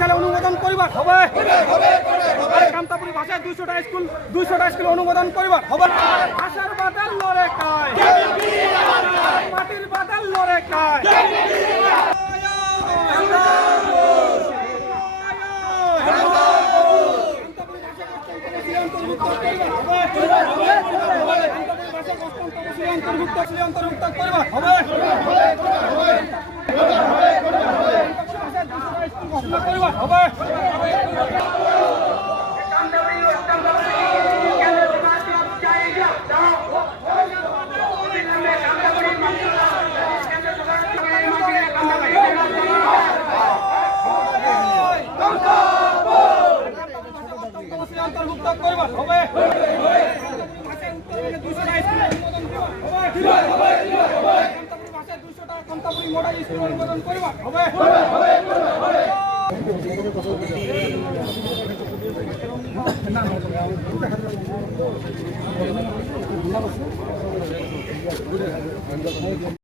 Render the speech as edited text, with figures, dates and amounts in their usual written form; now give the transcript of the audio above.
সালে অনুমোদন করিবার হবে। কামতাপুরী ভাষায় 200টা স্কুল অনুমোদন করিবার হবে। ভাষার বাদল লড়ে কায়, মাটির বাদল লড়ে কায়। অন্তর্ভুক্ত করিবার হবে। করিবার হবে। অন্তর্ভুক্ত করিবার হবে। 200টা কামতাপুরী মডেল স্কুল অনুমোদন করিবার হবে।